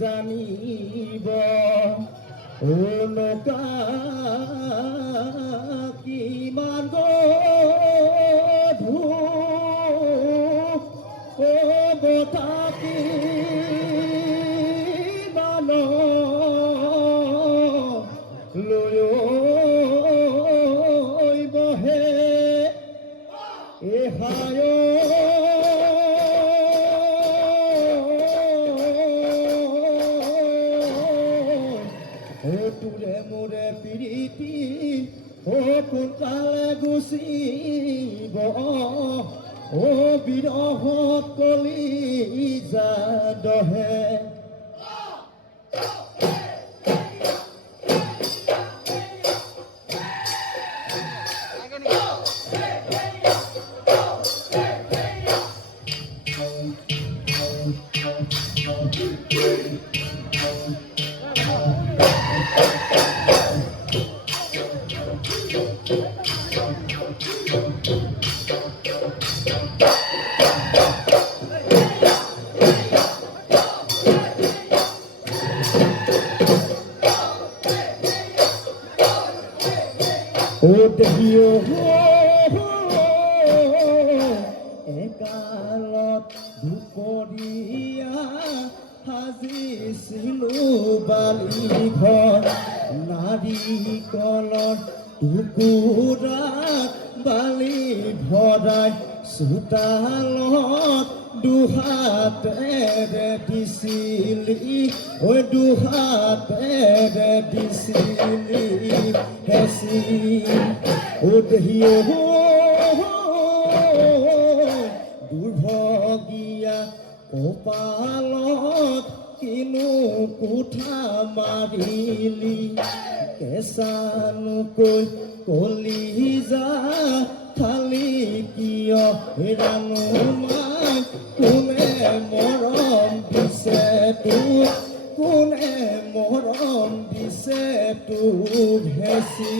জানিব নৌকা কিমান গধু বতাকি বান লৈ বহে এহায় তোৰে মোৰে প্ৰীতি সোনকালে গুচিব বিৰহত কলিজা দহে দেখিও একালত দুপৰীয়া সাজিছিলো বালি ঘৰ নাৰিকলৰ টুকুৰাত বালি ভৰাই চোতালত দুহাতেৰে দিছিলি দুহাতেৰে দিছিলি হেচি দেহিও দুৰ্ভগীয়া কপালত কিনো কোঠা মাৰিলি কেঁচানুকৈ কলিজা খালি কিয় হেৰানো মাই কোনে মৰম দিছে তোক কোনে মৰম দিছে তোক হেচি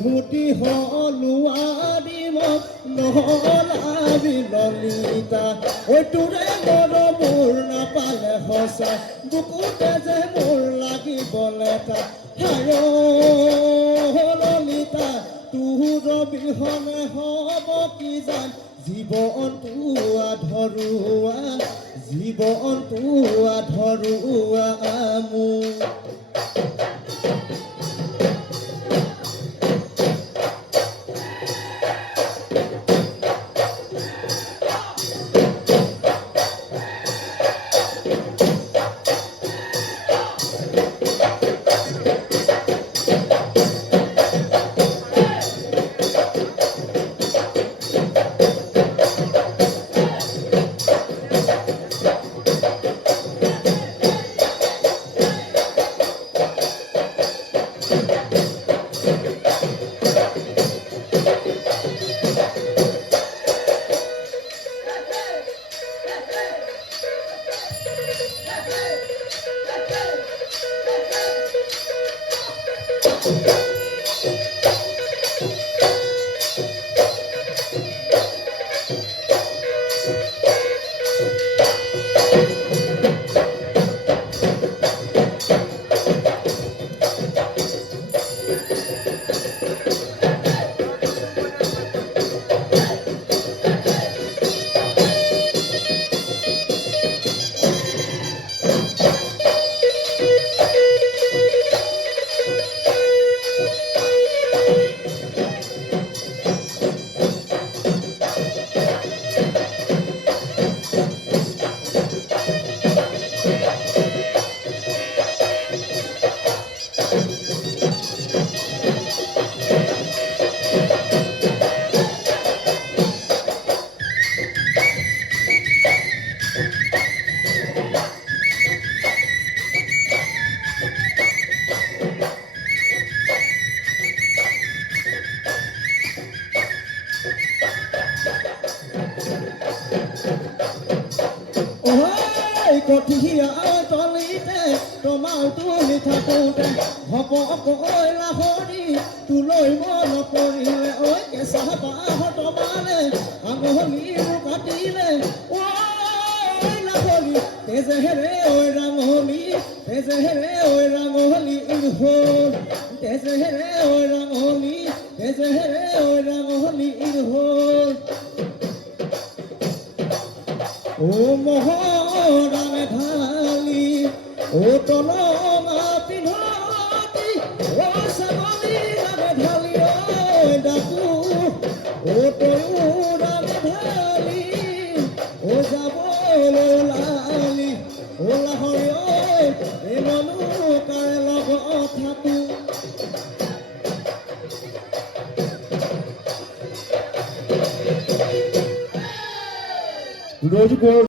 হুটি হলুৱাৰি নহলাবি ললিতা তোৰে মৰমৰ নাপালে সঁচা বুকুতে যে মোৰ লাগিবলে তা হায় ললিতা তোৰ বিহনে হ'ব কি জান জীৱনটো আধৰুৱা মোৰ কঠিয়া তলিতে তোমাল তুলি থাকোঁতে হ'ব কৈ লাহৰি তোলৈ মন পৰিলে ঐ কেঁচা বাঁহ তোমালে আঙুলিও কাটিলে ঐ লাহৰি তেজেহেৰে ঐ ৰাঙলী তেজেহেৰে ঐ ৰাঙলী হ'ল তেজেহেৰে ঐ ৰাঙলী তেজেহেৰে ঐ ৰাঙলী হ'ল ও মহৰাণে ঢালি ও তলমা পিন্ধি ও ছাগলী ৰাণে ঢালি ঐ ডাকো ও তয়ো ৰাণে ঢালি ও যাবলৈ ওলালি ও লাহৰি ঐ এই মনুকাৰে লগত থাকো రోజుకో